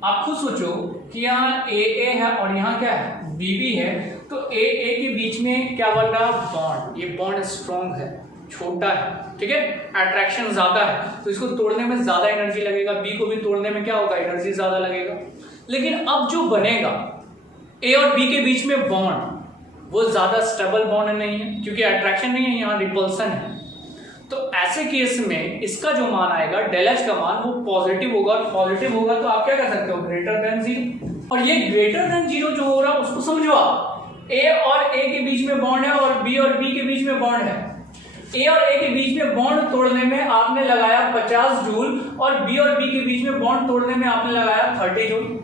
आप खुद सोचो कि यहाँ ए है और यहाँ क्या है? बी है, तो ए के बीच में क्या बन रहा? बॉन्ड। ये बॉन्ड स्ट्रॉन्ग है, छोटा है, ठीक है, अट्रैक्शन ज्यादा है, तो इसको तोड़ने में ज्यादा एनर्जी लगेगा। बी को भी तोड़ने में क्या होगा? एनर्जी ज्यादा लगेगा। लेकिन अब जो बनेगा ए और बी के बीच में बॉन्ड, वो ज्यादा स्टेबल बॉन्ड नहीं है क्योंकि अट्रैक्शन नहीं है, यहाँ रिपल्सन है। तो ऐसे केस में इसका जो मान आएगा डेल एच का मान वो पॉजिटिव होगा, और पॉजिटिव होगा तो आप क्या कर सकते हो? Greater than 0। और ये ग्रेटर देन 0 जो हो रहा है उसको समझो आप, ए और ए के बीच में बॉन्ड है और बी के बीच में बॉन्ड है। ए और ए के बीच में बॉन्ड तोड़ने में आपने लगाया 50 जूल और बी के बीच में बॉन्ड तोड़ने में आपने लगाया 30 जूल।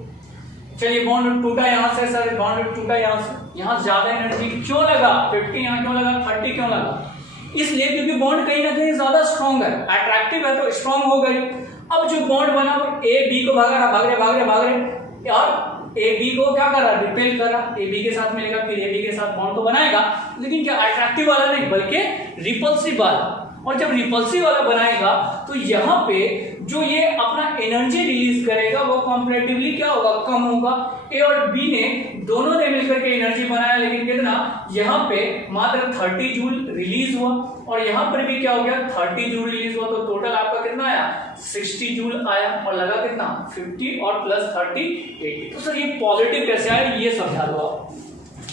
चलिए बॉन्ड टूटा यहां से, सर बॉन्ड टूटा यहां से, यहां ज्यादा एनर्जी क्यों लगा? 50 यहां क्यों लगा? 30 क्यों लगा? इसलिए क्योंकि बॉन्ड कहीं ना कहीं ज्यादा स्ट्रॉन्ग है, अट्रैक्टिव है तो स्ट्रॉन्ग हो गई। अब जो बॉन्ड बना वो ए बी को भाग रहे और ए बी को क्या कर रहा? रिपेल कर रहा। ए बी के साथ मिलेगा, फिर ए बी के साथ बॉन्ड तो बनाएगा, लेकिन क्या अट्रैक्टिव वाला नहीं बल्कि रिपल्सिव वाला। और जब रिपल्सिव वाला बनाएगा तो यहाँ पे जो ये अपना एनर्जी रिलीज करेगा वो कंपैरेटिवली क्या होगा? कम होगा। ए और बी ने दोनों ने मिलकर के एनर्जी बनाया, लेकिन कितना? यहाँ पे मात्र 30 जूल रिलीज हुआ और यहाँ पर भी क्या हो गया? 30 जूल रिलीज हुआ। तो टोटल आपका कितना आया? 60 जूल आया और लगा कितना? 50 और प्लस 30 80। तो सर ये पॉजिटिव कैसे आया ये समझा दो आप,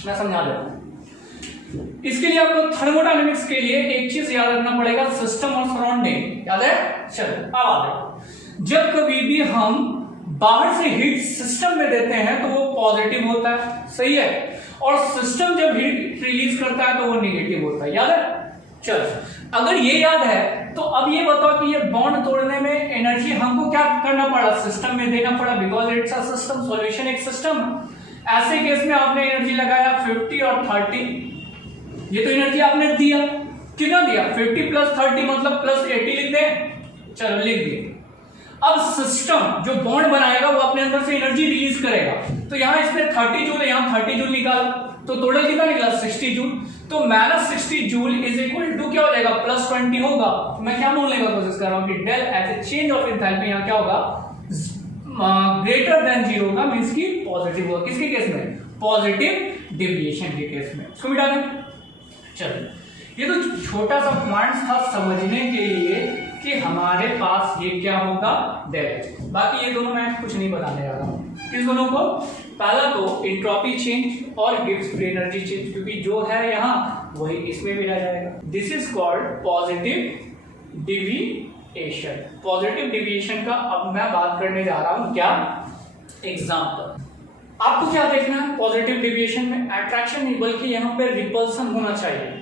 मैं समझा देता हूँ। इसके लिए आपको थर्मोडायनेमिक्स के लिए एक चीज याद रखना पड़ेगा, सिस्टम और सराउंडिंग। याद है? चलो अब आते, जब कभी भी हम बाहर से हीट सिस्टम में देते हैं तो वो पॉजिटिव होता है, सही है, और सिस्टम जब हीट रिलीज करता है तो वो नेगेटिव होता है। याद है? चलो अगर ये याद है तो अब ये बताओ कि ये बॉन्ड तोड़ने में एनर्जी हमको क्या करना पड़ा? सिस्टम में देना पड़ा, because it's a system, solution एक सिस्टम। ऐसे केस में आपने एनर्जी लगाया 50 और 30, ये तो एनर्जी आपने दिया, कितना दिया? 50 प्लस 30 मतलब प्लस 80 लिख दें। चलो लिख दिए। अब सिस्टम जो बॉन्ड बनाएगा वो अपने अंदर से एनर्जी रिलीज करेगा, तो यहाँ इसमें 30 जूल है, यहाँ 30 जूल निकाला, तो टोटल कितना निकला? 60 जूल। तो minus 60 joule is equal to क्या हो जाएगा? प्लस 20 होगा। तो मैं क्या बोलने का कोशिश कर रहा हूँ कि del H a change of enthalpy यहाँ क्या होगा? ग्रेटर देन 0 होगा, मींस की पॉजिटिव होगा। किसके केस में? पॉजिटिव डेविएशन के केस में। इसको मिटा दें। चलो ये तो छोटा सा पॉइंट था समझने के लिए कि हमारे पास ये क्या होगा? Del H. बाकी ये दोनों मैं कुछ नहीं बताने जा रहा हूँ। किस दोनों को? पहला तो एंट्रोपी चेंज और गिब्स फ्री एनर्जी चेंज, क्योंकि जो है यहाँ वही इसमें भी रह जाएगा। This is called positive deviation. Positive deviation का अब मैं बात करने जा रहा हूँ क्या? एग्जाम्पल। आपको क्या देखना है पॉजिटिव डिविएशन में? अट्रैक्शन नहीं बल्कि यहाँ पे रिपल्सन होना चाहिए,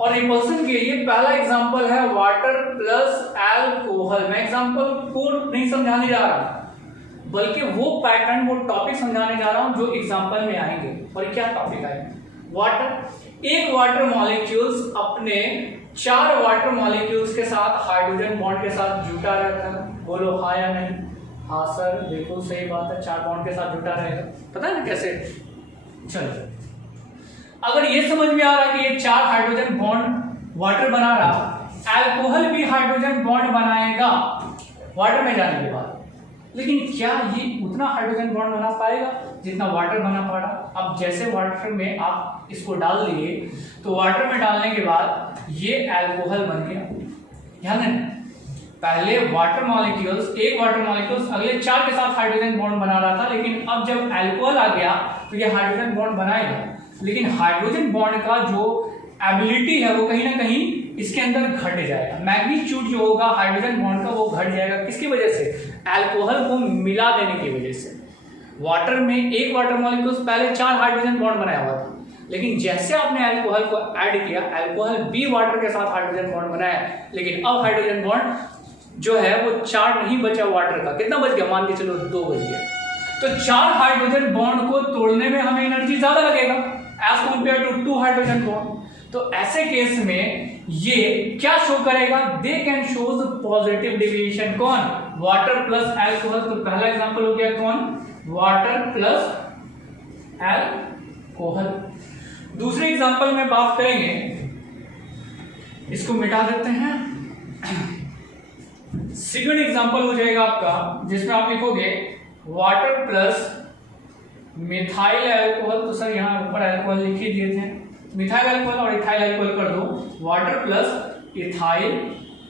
और रिपल्सन के लिए पहला एग्जांपल है वाटर प्लस अल्कोहल। मैं एग्जांपल को नहीं समझाने जा रहा बल्कि वो पैटर्न, वो टॉपिक समझाने जा रहा हूं जो एग्जांपल में आएंगे। और क्या टॉपिक आएंगे? वाटर। एक वाटर मॉलिक्यूल्स अपने 4 वाटर मॉलिक्यूल्स के साथ हाइड्रोजन बॉन्ड के साथ जुटा रहता है। बोलो हाँ या नहीं? हाँ सर बिल्कुल सही बात है, 4 बॉन्ड के साथ जुटा रहेगा। पता है ना कैसे? चलो अगर ये समझ में आ रहा है कि ये 4 हाइड्रोजन बॉन्ड वाटर बना रहा, अल्कोहल भी हाइड्रोजन बॉन्ड बनाएगा वाटर में जाने के बाद, लेकिन क्या ये उतना हाइड्रोजन बॉन्ड बना पाएगा जितना वाटर बना पड़ा? अब जैसे वाटर में आप इसको डाल दिए तो वाटर में डालने के बाद ये अल्कोहल बन गया। ध्यान देना, पहले वाटर मॉलिक्यूल्स, एक वाटर मॉलिक्यूल्स अगले 4 के साथ हाइड्रोजन बॉन्ड बना रहा था, लेकिन अब जब अल्कोहल आ गया तो ये हाइड्रोजन बॉन्ड बनाएगा, लेकिन हाइड्रोजन बॉन्ड का जो एबिलिटी है वो कहीं ना कहीं इसके अंदर घट जाएगा। मैग्नीट्यूड जो होगा हाइड्रोजन बॉन्ड का वो घट जाएगा। किसकी वजह से? अल्कोहल को मिला देने की वजह से। वाटर में एक वाटर मॉलिक्यूल्स पहले 4 हाइड्रोजन बॉन्ड बनाया हुआ था, लेकिन जैसे आपने अल्कोहल को ऐड किया, अल्कोहल भी वाटर के साथ हाइड्रोजन बॉन्ड बनाया, लेकिन अब हाइड्रोजन बॉन्ड जो है वो 4 नहीं बचा वाटर का, कितना बच गया, मान के चलो 2 बच गया। तो 4 हाइड्रोजन बॉन्ड को तोड़ने में हमें एनर्जी ज्यादा लगेगा as compare to 2 hydrogen bond. तो ऐसे केस में ये क्या शो करेगा, they can shows positive deviation. कौन, वाटर प्लस अल्कोहल। तो पहला एग्जांपल हो गया कौन, वाटर प्लस अल्कोहल। दूसरे एग्जांपल में बात करेंगे, इसको मिटा देते हैं। सेकंड एग्जांपल हो जाएगा आपका जिसमें आप लिखोगे वाटर प्लस मिथाइल अल्कोहल। तो सर यहाँ ऊपर अल्कोहल लिख ही दिए थे, मिथाइल अल्कोहल और इथाइल अल्कोहल कर दो, वाटर प्लस इथाइल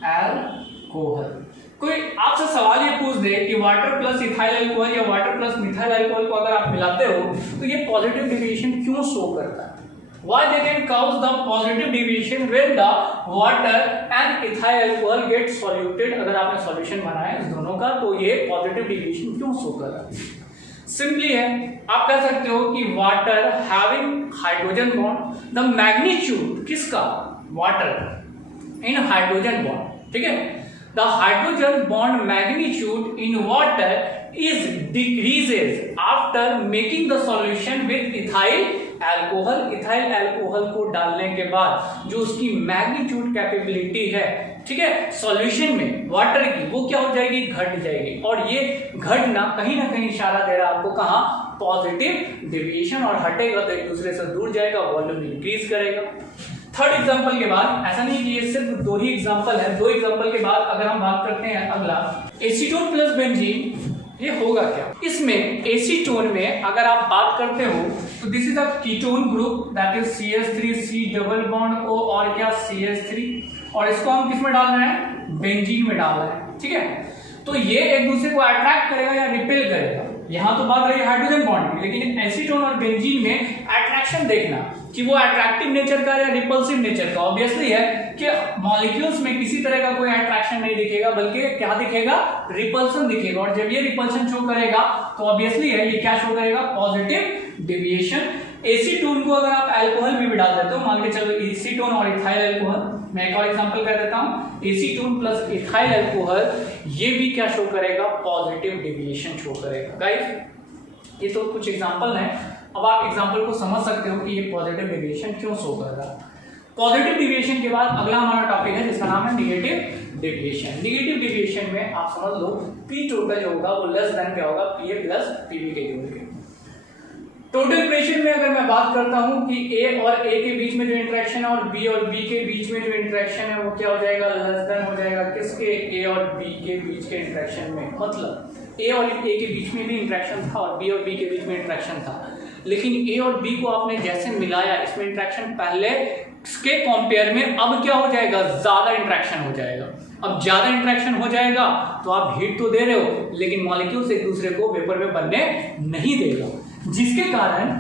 अल्कोहल। कोई आपसे सवाल ये पूछ दे कि वाटर प्लस इथाइल अल्कोहल या वाटर प्लस मिथाइल अल्कोहल को अगर आप मिलाते हो तो ये पॉजिटिव डेविएशन क्यों शो करता है? Why they can cause the positive deviation when the water and ethyl alcohol get soluted? अगर आपने सॉल्यूशन बनाया इस दोनों का तो ये पॉजिटिव डेविएशन क्यों शो कर रहा है? सिंपली है, आप कह सकते हो कि water having hydrogen bond, the magnitude किसका, वाटर इन हाइड्रोजन बॉन्ड, ठीक है, the hydrogen bond magnitude in water is decreases after making the solution with ethyl alcohol. Ethyl alcohol को डालने के बाद जो उसकी मैग्नीट्यूड कैपेबिलिटी है, ठीक है, सॉल्यूशन में वाटर की, वो क्या हो जाएगी, घट जाएगी। और ये घटना कहीं ना कहीं इशारा दे रहा है आपको कहाँ, पॉजिटिव डेविएशन, और हटेगा तो एक दूसरे से दूर जाएगा, वॉल्यूम इंक्रीज करेगा। थर्ड एग्जांपल के बाद, ऐसा नहीं कि ये सिर्फ 2 ही एग्जांपल है, 2 एग्जांपल के बाद अगर हम बात करते हैं अगला एसीटोन प्लस बेंजीन, ये होगा क्या, इसमें एसीटोन में अगर आप बात करते हो तो this is a ketone group that is CH3 C double bond O और क्या CH3, और इसको हम किस में डाल रहे हैं, बेंजीन में डाल रहे हैं, ठीक है। तो ये एक दूसरे को अट्रैक्ट करेगा या रिपेल करेगा, यहाँ तो बात रही हाइड्रोजन बॉन्ड की, लेकिन एसीटोन और बेंजीन में अट्रैक्शन देखना कि वो अट्रैक्टिव नेचर का या रिपल्सिव नेचर का। ऑब्वियसली है कि मॉलिक्यूल्स में किसी तरह का कोई अट्रैक्शन नहीं दिखेगा, बल्कि क्या दिखेगा, रिपल्सन दिखेगा। और जब ये रिपल्सन शो करेगा तो ऑब्वियसली है ये क्या शो करेगा, पॉजिटिव डेविएशन। एसीटोन को अगर आप अल्कोहल भी डाल देते हो, मान के चलो एसीटोन और इथाइल अल्कोहल, मैं एक और एग्जांपल कर देता हूं, एसीटोन प्लस इथाइल अल्कोहल, ये भी क्या शो करेगा, पॉजिटिव डेविएशन शो करेगा। गाइस ये तो कुछ एग्जांपल हैं, अब आप एग्जांपल को समझ सकते हो कि ये पॉजिटिव डेविएशन क्यों शो कर रहा है। पॉजिटिव डेविएशन के बाद अगला हमारा टॉपिक है जिसका नाम है नेगेटिव डेविएशन। नेगेटिव डेविएशन में आप समझ लो पी टोटल जो होगा वो लेस देन क्या होगा, पीए प्लस पीबी के जोड़ के। टोटल प्रेशर में अगर मैं बात करता हूं कि ए और ए के बीच में जो इंटरेक्शन है और बी और बी के बीच में जो इंटरेक्शन है वो क्या हो जाएगा, लेस देन हो जाएगा किसके, ए और बी के बीच के इंटरेक्शन में। मतलब ए और ए के बीच में भी इंटरेक्शन था और बी के बीच में इंटरेक्शन था, लेकिन ए और बी को आपने जैसे मिलाया, इसमें इंटरेक्शन पहले के कंपेयर में अब क्या हो जाएगा, ज्यादा इंटरेक्शन हो जाएगा। अब ज्यादा इंटरेक्शन हो जाएगा तो आप हीट तो दे रहे हो, लेकिन मॉलिक्यूल्स एक दूसरे को वेपर में बनने नहीं देगा, जिसके कारण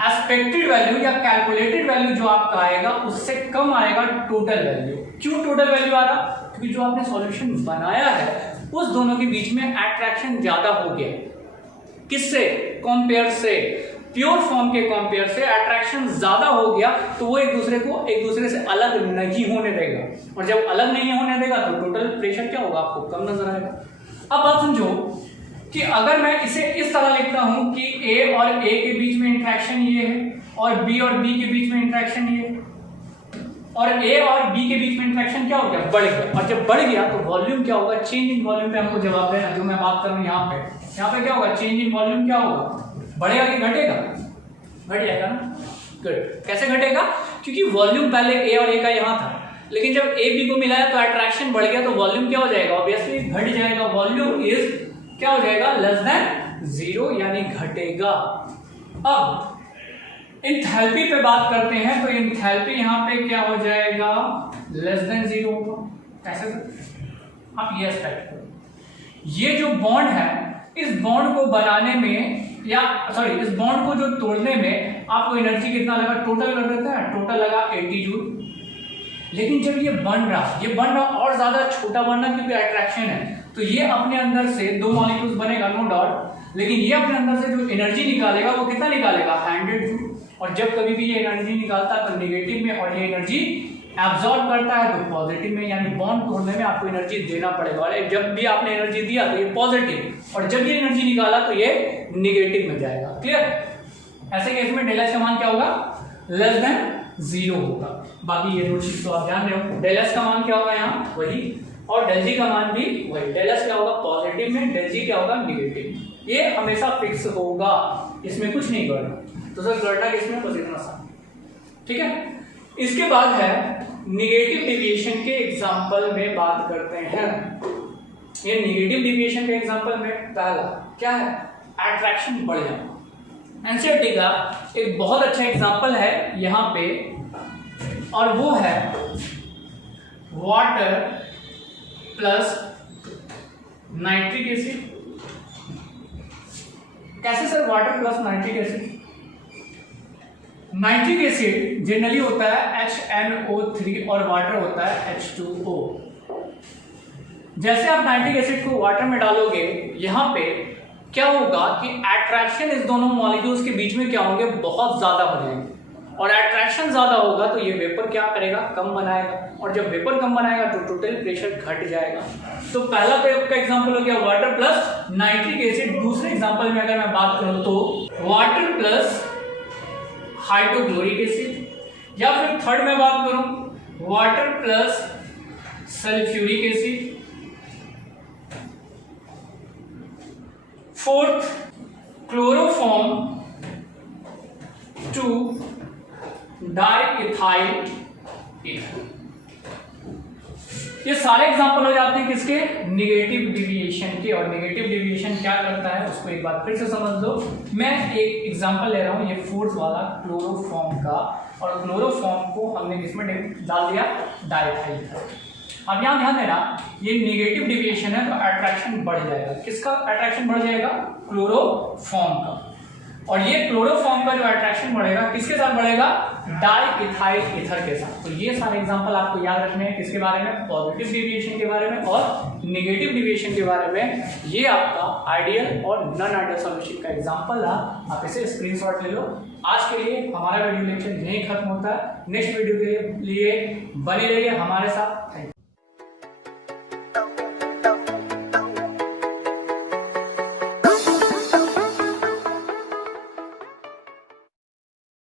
एक्सपेक्टेड वैल्यू या कैलकुलेटेड वैल्यू जो आपका आएगा उससे कम आएगा टोटल वैल्यू। क्यों टोटल वैल्यू आ रहा, क्योंकि जो आपने सॉल्यूशन बनाया है उस दोनों के बीच में अट्रैक्शन ज्यादा हो गया। किससे कंपेयर से, प्योर फॉर्म के कंपेयर से अट्रैक्शन ज्यादा हो गया, तो वो एक दूसरे से अलग नहीं होने देगा, और जब अलग नहीं होने देगा तो टोटल प्रेशर क्या होगा, आपको कम नजर आएगा। अब बात समझो कि अगर मैं इसे इस तरह लिखता हूं कि ए और ए के बीच में इंटरेक्शन ये है और बी के बीच में इंटरेक्शन ये है, और ए और बी के बीच में इंटरेक्शन क्या हो गया, बढ़ गया, और जब बढ़ गया तो वॉल्यूम क्या होगा, चेंज इन वॉल्यूम पे हमको जवाब देना। जो मैं बात करूं यहाँ पे क्या होगा, चेंज इन वॉल्यूम क्या होगा, बढ़ेगा कि घटेगा, घट जाएगा ना। गुड, कैसे घटेगा, क्योंकि वॉल्यूम पहले ए और ए का यहाँ था, लेकिन जब ए बी को मिलाया तो अट्रैक्शन बढ़ गया, तो वॉल्यूम क्या हो जाएगा, ऑब्वियसली घट जाएगा। वॉल्यूम इज क्या हो जाएगा, लेस देन 0, यानी घटेगा। अब एंथैल्पी पे बात करते हैं, तो एंथैल्पी यहाँ पे क्या हो जाएगा, लेस देन 0 होगा। कैसे आप ये एक्सपेक्ट करो, ये जो बॉन्ड है इस बॉन्ड को बनाने में इस बॉन्ड को जो तोड़ने में आपको एनर्जी कितना लगा, टोटल कर देते हैं, टोटल लगा 80 जूल। लेकिन जब ये बन रहा और ज्यादा छोटा बनना, क्योंकि अट्रैक्शन है, तो ये अपने अंदर से 2 मॉलिक्यूल्स बनेगा, नो डाउट, लेकिन ये अपने अंदर से जो एनर्जी निकालेगा वो कितना निकालेगा, 100 जूल। और जब कभी भी ये एनर्जी निकालता है तो नेगेटिव में, और ये एनर्जी एब्जॉर्ब करता है तो पॉजिटिव में, यानी बॉन्ड तोड़ने में आपको एनर्जी देना पड़ेगा, और जब भी आपने एनर्जी दिया तो ये पॉजिटिव, और जब ये एनर्जी निकाला तो ये निगेटिव में जाएगा। क्लियर? ऐसे केस में डेल एच का मान क्या होगा? लेस देन 0 होगा। बाकी ये दो चीज तो आप जान रहे हो। डेल एच का मान क्या होगा यहाँ? वही, और डेल जी का मान भी वही। डेल एच क्या होगा? पॉजिटिव में, डेल जी क्या होगा? निगेटिव। ये हमेशा फिक्स होगा, इसमें कुछ नहीं करना। तो सर करना किसमें? बस इतना सा, ठीक है। इसके बाद है निगेटिव डेविएशन के एग्जांपल में बात करते हैं। ये निगेटिव डेविएशन के एग्जांपल में पहला क्या है? अट्रैक्शन बढ़ जाना। एनसीईआरटी का एक बहुत अच्छा एग्जांपल है यहाँ पे, और वो है वाटर प्लस नाइट्रिक एसिड। कैसे sir water plus nitric acid? Nitric acid generally होता है HNO3 और वाटर होता है H2O। जैसे आप नाइट्रिक एसिड को वाटर में डालोगे, यहाँ पे क्या होगा कि अट्रैक्शन इस दोनों मॉलिक्यूल्स के बीच में क्या होंगे? बहुत ज्यादा हो जाएंगे, और अट्रैक्शन ज्यादा होगा तो ये वेपर क्या करेगा? कम बनाएगा, और जब वेपर कम बनाएगा तो टोटल प्रेशर घट जाएगा। तो पहला प्रयोग का एग्जांपल हो गया वाटर प्लस नाइट्रिक एसिड। दूसरे एग्जांपल में अगर मैं बात करूं तो वाटर प्लस हाइड्रोक्लोरिक एसिड, या फिर थर्ड में बात करूं water plus sulphuric acid. Fourth chloroform to diethyl ether. ये सारे एग्जांपल हो जाते हैं किसके? निगेटिव डेविएशन के। और निगेटिव डेविएशन क्या करता है उसको एक बार फिर से समझ लो। मैं एक एग्जांपल ले रहा हूं, ये फोर्थ वाला क्लोरोफॉर्म का, और क्लोरोफॉर्म को हमने किसमें डाल दिया? डाइइथाइल। अब यहां ध्यान देना, ये निगेटिव डेविएशन है तो अट्रैक्शन बढ़ जाएगा। किसका अट्रैक्शन बढ़ जाएगा? क्लोरोफॉर्म का। और ये क्लोरोफॉर्म का जो अट्रैक्शन बढ़ेगा किसके साथ बढ़ेगा? डाइइथाइल ईथर के साथ। तो ये सारे एग्जांपल आपको याद रखने हैं किसके बारे में? पॉजिटिव डेविएशन के बारे में और नेगेटिव डेविएशन के बारे में। ये आपका आइडियल और नॉन आइडियल सॉल्यूशन का एग्जांपल है, आप इसे स्क्रीनशॉट ले लो। आज के लिए हमारा वीडियो लेक्चर यहीं खत्म होता है। नेक्स्ट वीडियो के लिए बने रहिए हमारे साथ। Thank you.